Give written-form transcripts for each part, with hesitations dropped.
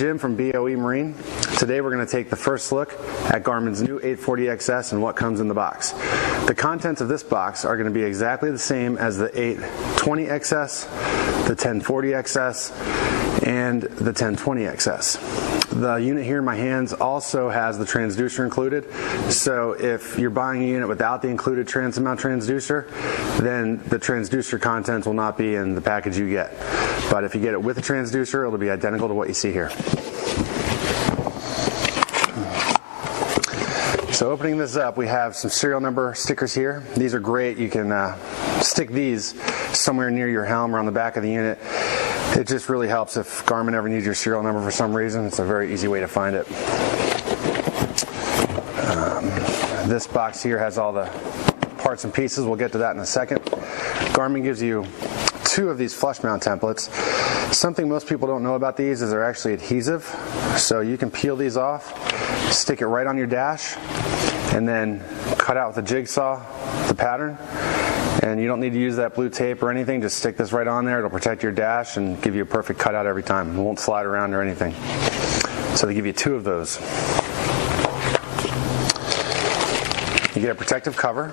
Jim from BOE Marine. Today we're going to take the first look at Garmin's new 840XS and what comes in the box. The contents of this box are going to be exactly the same as the 820XS, the 1040XS, and the 1020XS. The unit here in my hands also has the transducer included, so if you're buying a unit without the included trans-mount transducer, then the transducer contents will not be in the package you get. But if you get it with a transducer, it'll be identical to what you see here. So opening this up, we have some serial number stickers here. These are great. You can stick these somewhere near your helm or on the back of the unit. It just really helps if Garmin ever needs your serial number for some reason. It's a very easy way to find it. This box here has all the parts and pieces. We'll get to that in a second. Garmin gives you 2 of these flush mount templates. Something most people don't know about these is they're actually adhesive. So you can peel these off, stick it right on your dash, and then cut out with a jigsaw the pattern. And you don't need to use that blue tape or anything. Just stick this right on there. It'll protect your dash and give you a perfect cutout every time. It won't slide around or anything. So they give you 2 of those. You get a protective cover.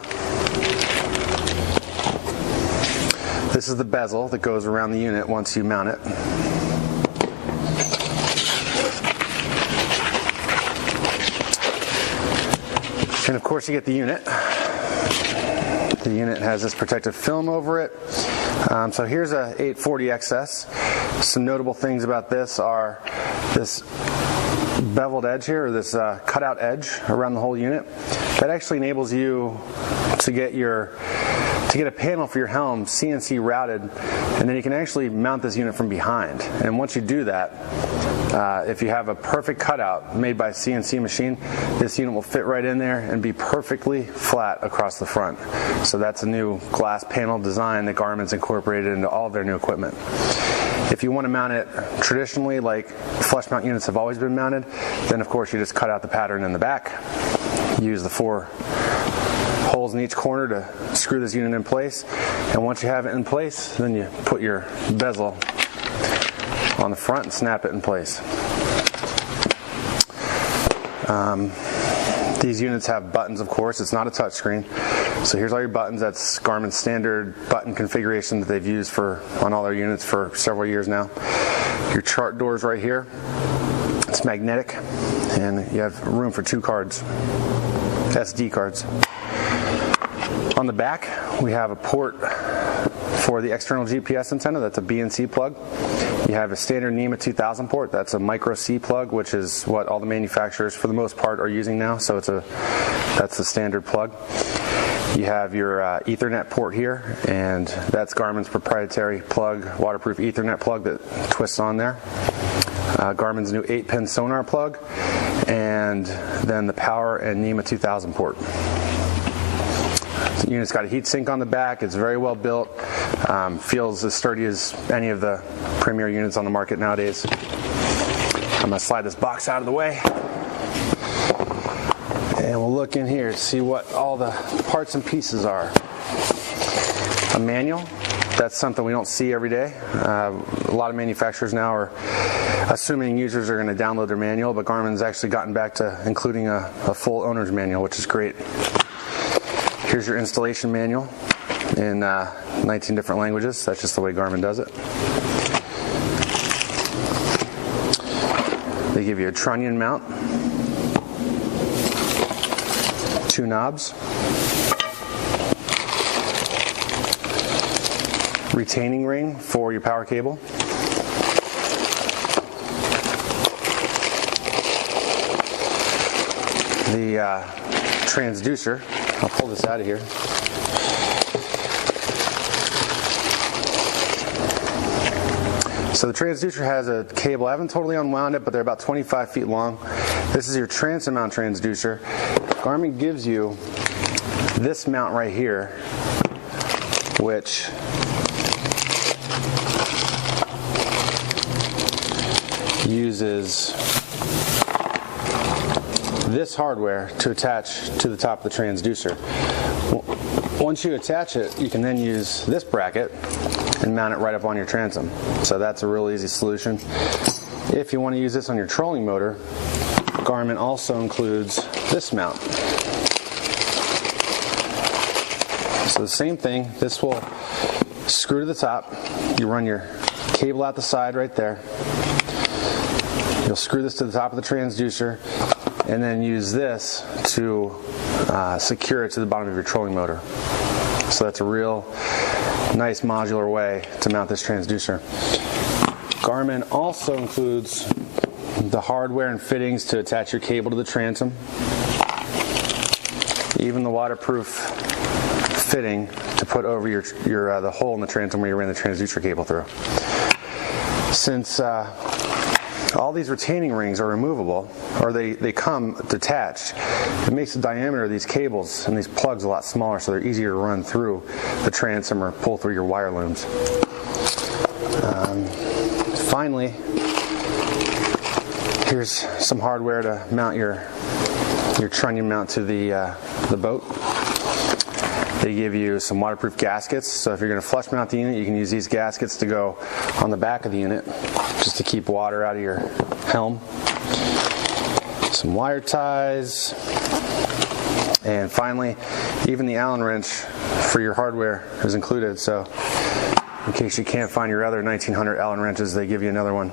This is the bezel that goes around the unit once you mount it. And of course you get the unit. The unit has this protective film over it. So here's a 840XS. Some notable things about this are this beveled edge here, or this cutout edge around the whole unit. That actually enables you to get a panel for your helm CNC routed, and then you can actually mount this unit from behind. And once you do that, if you have a perfect cutout made by a CNC machine, this unit will fit right in there and be perfectly flat across the front. So that's a new glass panel design that Garmin's incorporated into all of their new equipment. If you want to mount it traditionally like flush mount units have always been mounted, then of course you just cut out the pattern in the back, use the 4 holes in each corner to screw this unit in place, and once you have it in place, then you put your bezel on the front and snap it in place. These units have buttons, of course. It's not a touch screen. So here's all your buttons. That's Garmin's standard button configuration that they've used on all their units for several years now. Your chart doors right here. It's magnetic, and you have room for 2 cards, SD cards. On the back, we have a port for the external GPS antenna. That's a BNC plug. You have a standard NEMA 2000 port. That's a micro C plug, which is what all the manufacturers, for the most part, are using now. So that's the standard plug. You have your Ethernet port here, and that's Garmin's proprietary plug, waterproof Ethernet plug that twists on there. Garmin's new 8-pin sonar plug, and then the power and NEMA 2000 port. The unit's got a heat sink on the back. It's very well built. Feels as sturdy as any of the premier units on the market nowadays. I'm going to slide this box out of the way, and we'll look in here to see what all the parts and pieces are. A manual. That's something we don't see every day. A lot of manufacturers now are assuming users are going to download their manual, but Garmin's actually gotten back to including a full owner's manual, which is great. Here's your installation manual in 19 different languages. That's just the way Garmin does it. They give you a trunnion mount, 2 knobs, retaining ring for your power cable, the transducer. I'll pull this out of here. So the transducer has a cable. I haven't totally unwound it, but they're about 25 feet long. This is your trans-mount transducer. Garmin gives you this mount right here, which uses this hardware to attach to the top of the transducer. Once you attach it, you can then use this bracket and mount it right up on your transom. So that's a real easy solution. if you want to use this on your trolling motor, Garmin also includes this mount. So the same thing, this will screw to the top. You run your cable out the side right there. You'll screw this to the top of the transducer and then use this to secure it to the bottom of your trolling motor. So that's a real nice modular way to mount this transducer. Garmin also includes the hardware and fittings to attach your cable to the transom, even the waterproof fitting to put over the hole in the transom where you ran the transducer cable through. Since all these retaining rings are removable, or they come detached, it makes the diameter of these cables and these plugs a lot smaller, so they're easier to run through the transom or pull through your wire looms. Finally, here's some hardware to mount your trunnion mount to the boat. They give you some waterproof gaskets, so if you're going to flush mount the unit, you can use these gaskets to go on the back of the unit, just to keep water out of your helm. Some wire ties, and finally, even the Allen wrench for your hardware is included, so in case you can't find your other 1900 Allen wrenches, they give you another one.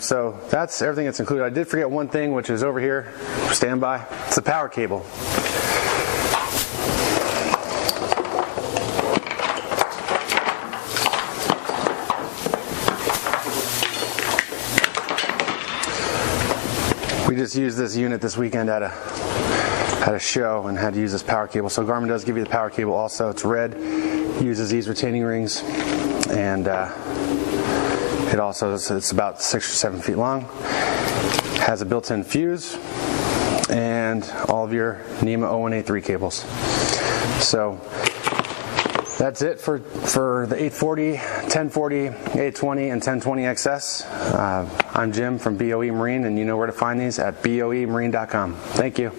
So that's everything that's included. I did forget one thing, which is over here, stand by. It's the power cable. We just used this unit this weekend at a show and had to use this power cable. So Garmin does give you the power cable also. It's red, uses these retaining rings, and it also it's about 6 or 7 feet long. Has a built-in fuse and all of your NEMA 01A3 cables. So that's it for the 840, 1040, 820, and 1020 XS. I'm Jim from BOE Marine, and you know where to find these at boemarine.com. Thank you.